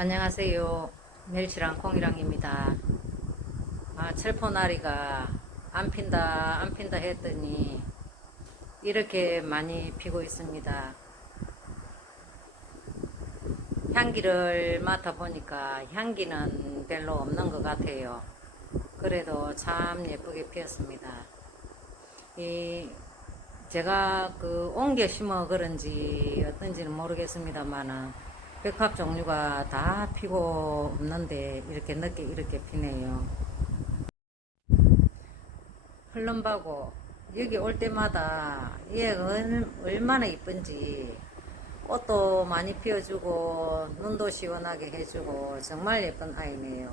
안녕하세요. 멸치랑 콩이랑입니다. 아, 철포나리가 안 핀다, 안 핀다 했더니 이렇게 많이 피고 있습니다. 향기를 맡아보니까 향기는 별로 없는 것 같아요. 그래도 참 예쁘게 피었습니다. 이 제가 그 옮겨 심어 그런지 어떤지는 모르겠습니다만은 백합 종류가 다 피고 없는데 이렇게 늦게 이렇게 피네요. 흘름바고 여기 올 때마다 얘가 얼- 얼마나 이쁜지 꽃도 많이 피워주고 눈도 시원하게 해주고 정말 예쁜 아이네요.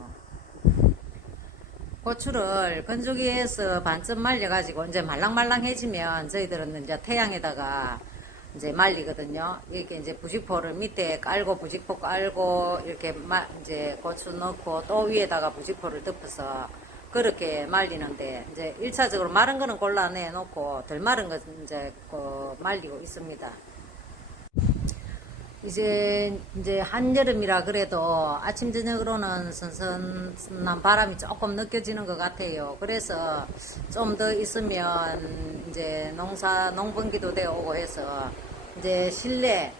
고추를 건조기에서 반쯤 말려가지고 이제 말랑말랑해지면 저희들은 이제 태양에다가 이제 말리거든요. 이렇게 이제 부직포를 밑에 깔고 부직포 깔고 이렇게 마, 이제 고추 넣고 또 위에다가 부직포를 덮어서 그렇게 말리는데 이제 1차적으로 마른 거는 골라내 놓고 덜 마른 거 이제 그 말리고 있습니다. 이제 이제 한여름이라 그래도 아침 저녁으로는 선선한 바람이 조금 느껴지는 것 같아요. 그래서 좀 더 있으면 이제 농사 농번기도 되어 오고 해서 이제 실내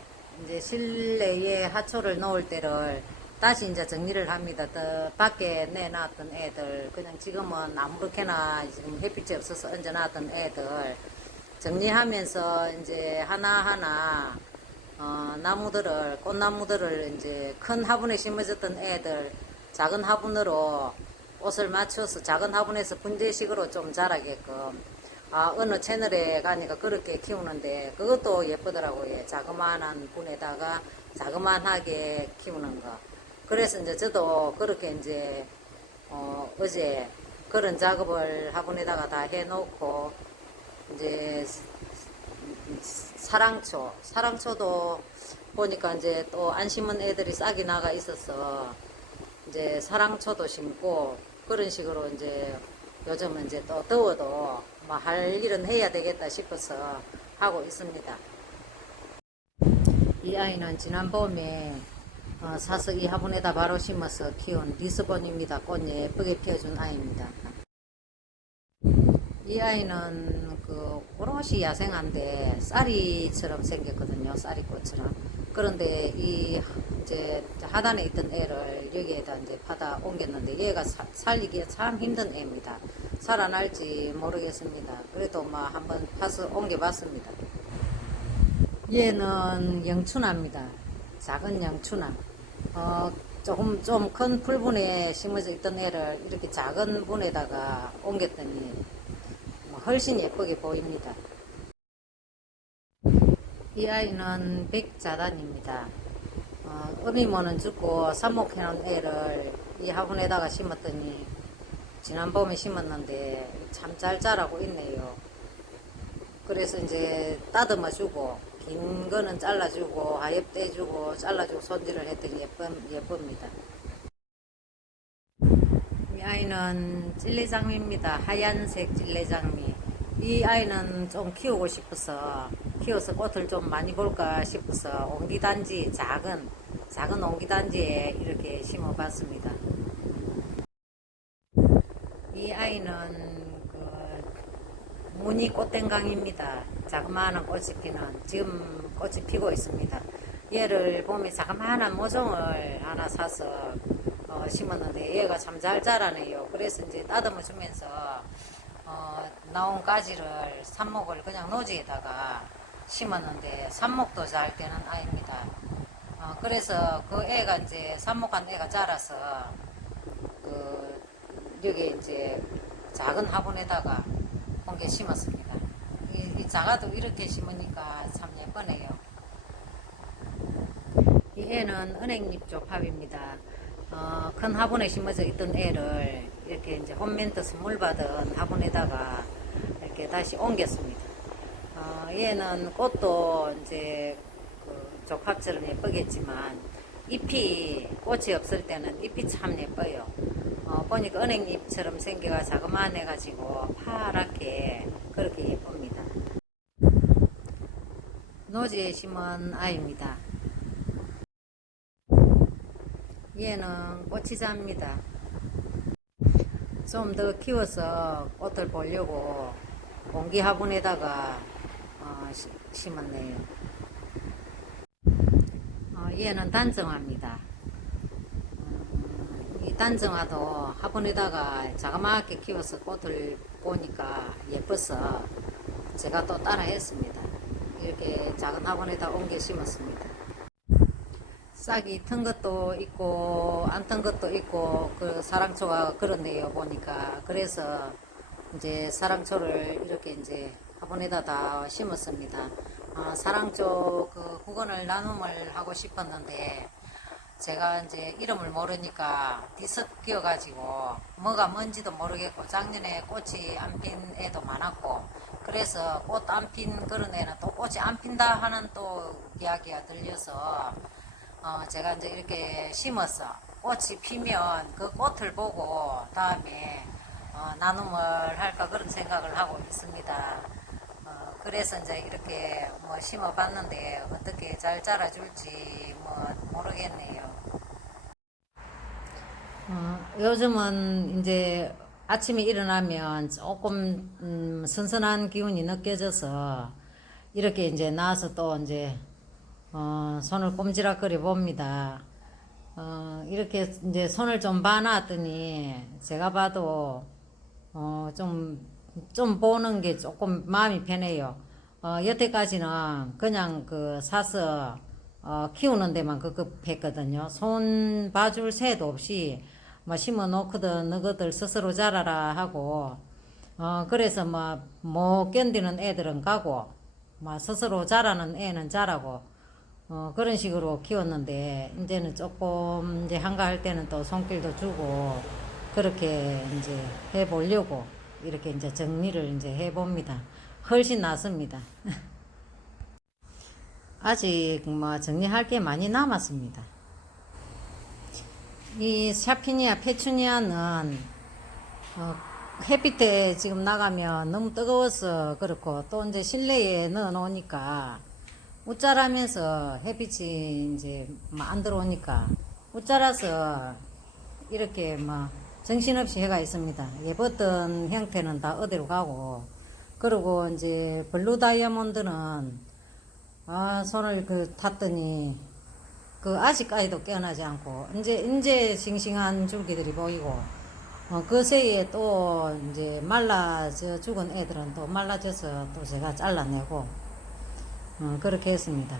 이제 실내에 하초를 놓을 때를 다시 이제 정리를 합니다. 또 밖에 내놨던 애들 그냥 지금은 아무렇게나 지금 햇빛이 없어서 얹어놨던 애들 정리하면서 이제 하나하나 어, 나무들을 꽃나무들을 이제 큰 화분에 심어졌던 애들 작은 화분으로 옷을 맞춰서 작은 화분에서 분재식으로 좀 자라게끔 아 어느 채널에 가니까 그렇게 키우는데 그것도 예쁘더라고요 자그마한 분에다가 자그만하게 키우는 거. 그래서 이제 저도 그렇게 이제 어, 어제 그런 작업을 화분에다가 다 해놓고 이제 사랑초, 사랑초도 보니까 이제 또 안 심은 애들이 싹이 나가 있어서 이제 사랑초도 심고 그런 식으로 이제 요즘은 이제 또 더워도 뭐 할 일은 해야 되겠다 싶어서 하고 있습니다. 이 아이는 지난 봄에 어, 사서 이 화분에다 바로 심어서 키운 리스본입니다. 꽃 예쁘게 피워준 아이입니다. 이 아이는 그 오롯이 야생한데 쌀이처럼 생겼거든요. 쌀이꽃처럼. 그런데 이 이제 하단에 있던 애를 여기에다 이제 받아 옮겼는데 얘가 사- 살리기가 참 힘든 애입니다. 살아날지 모르겠습니다. 그래도 뭐 한번 파서 옮겨봤습니다. 얘는 영춘화입니다. 작은 영춘화. 어, 조금 좀 큰 풀분에 심어져 있던 애를 이렇게 작은 분에다가 옮겼더니 뭐 훨씬 예쁘게 보입니다. 이 아이는 백자단입니다. 어, 어미모는 죽고 삽목해놓은 애를 이 화분에다가 심었더니 지난 봄에 심었는데 참 잘 자라고 있네요. 그래서 이제 따듬어 주고 긴 거는 잘라주고 하엽 떼주고 잘라주고 손질을 했더니 예쁜 예쁩니다. 이 아이는 찔레장미입니다. 하얀색 찔레장미. 이 아이는 좀 키우고 싶어서 키워서 꽃을 좀 많이 볼까 싶어서 옹기단지 작은 작은 옹기단지에 이렇게 심어봤습니다. 이 아이는 그 무늬 꽃댕강입니다. 자그마한 꽃이 피는 지금 꽃이 피고 있습니다. 얘를 보면 자그마한 모종을 하나 사서 어, 심었는데 얘가 참 잘 자라네요. 그래서 이제 따듬어 주면서 어, 나온 가지를 삽목을 그냥 노지에다가 심었는데 삽목도 잘 되는 아이입니다. 어, 그래서 그 애가 이제 삽목한 애가 자라서 그 여기 이제 작은 화분에다가 옮겨 심었습니다. 이, 이 작아도 이렇게 심으니까 참 예쁘네요. 이 애는 은행잎 조팝입니다. 어, 큰 화분에 심어져 있던 애를 이렇게 이제 홈멘트스 물 받은 화분에다가 이렇게 다시 옮겼습니다. 어, 얘는 꽃도 이제 그 조팝처럼 예쁘겠지만 잎이 꽃이 없을 때는 잎이 참 예뻐요. 어, 보니까 은행잎처럼 생겨가 자그마해 가지고 파랗게 그렇게 예쁩니다. 노지에 심은 아이입니다. 얘는 꽃이자입니다. 좀 더 키워서 꽃을 보려고 공기 화분에다가 어, 시- 심었네요. 어, 얘는 단정화입니다. 단정화도 화분에다가 자그마하게 키워서 꽃을 보니까 예뻐서 제가 또 따라 했습니다. 이렇게 작은 화분에다 옮겨 심었습니다. 싹이 튼 것도 있고 안 튼 것도 있고 그 사랑초가 그렇네요 보니까 그래서 이제 사랑초를 이렇게 이제 화분에다 다 심었습니다. 아, 사랑초 그 구건을 나눔을 하고 싶었는데 제가 이제 이름을 모르니까 뒤섞여 가지고 뭐가 뭔지도 모르겠고 작년에 꽃이 안 핀 애도 많았고 그래서 꽃 안 핀 그런 애는 또 꽃이 안 핀다 하는 또 이야기가 들려서 어, 제가 이제 이렇게 심어서 꽃이 피면 그 꽃을 보고 다음에 어, 나눔을 할까 그런 생각을 하고 있습니다. 어, 그래서 이제 이렇게 뭐 심어봤는데 어떻게 잘 자라줄지 뭐 모르겠네요. 어, 요즘은 이제 아침에 일어나면 조금 음, 선선한 기운이 느껴져서 이렇게 이제 나와서 또 이제 어, 손을 꼼지락거려 봅니다. 어, 이렇게 이제 손을 좀 봐놨더니 제가 봐도 어, 좀, 좀 보는 게 조금 마음이 편해요. 어, 여태까지는 그냥 그 사서 어, 키우는 데만 급급했거든요. 손 봐줄 새도 없이 뭐 심어 놓거든 너희들 스스로 자라라 하고 어, 그래서 뭐 못 견디는 애들은 가고 뭐 스스로 자라는 애는 자라고 어, 그런 식으로 키웠는데, 이제는 조금, 이제 한가할 때는 또 손길도 주고, 그렇게 이제 해 보려고, 이렇게 이제 정리를 이제 해봅니다. 훨씬 낫습니다. 아직 뭐 정리할 게 많이 남았습니다. 이 샤피니아 페추니아는, 어, 햇빛에 지금 나가면 너무 뜨거워서 그렇고, 또 이제 실내에 넣어 놓으니까, 웃자라면서 햇빛이 이제 막안 들어오니까 웃자라서 이렇게 막 정신없이 해가 있습니다. 예뻤던 형태는 다 어디로 가고 그리고 이제 블루 다이아몬드는 아 손을 그 탔더니 그 아직까지도 깨어나지 않고 이제 이제 싱싱한 줄기들이 보이고 어, 그 새에 또 이제 말라져 죽은 애들은 또 말라져서 또 제가 잘라내고 어, 그렇게 했습니다.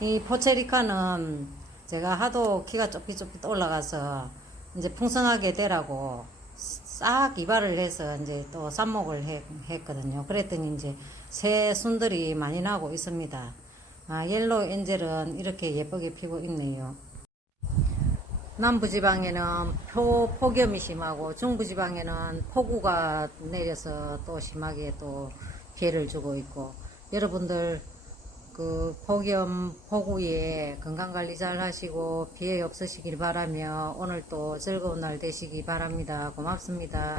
이 포체리카는 제가 하도 키가 좁깃좁깃 올라가서 이제 풍성하게 되라고 싹 이발을 해서 이제 또 삽목을 해- 했거든요. 그랬더니 이제 새 순들이 많이 나고 있습니다. 아, 옐로우 엔젤은 이렇게 예쁘게 피고 있네요. 남부지방에는 표, 폭염이 심하고 중부지방에는 폭우가 내려서 또 심하게 또 피해를 주고 있고 여러분들 그 폭염 폭우에 건강 관리 잘 하시고 피해 없으시길 바라며 오늘 또 즐거운 날 되시기 바랍니다. 고맙습니다.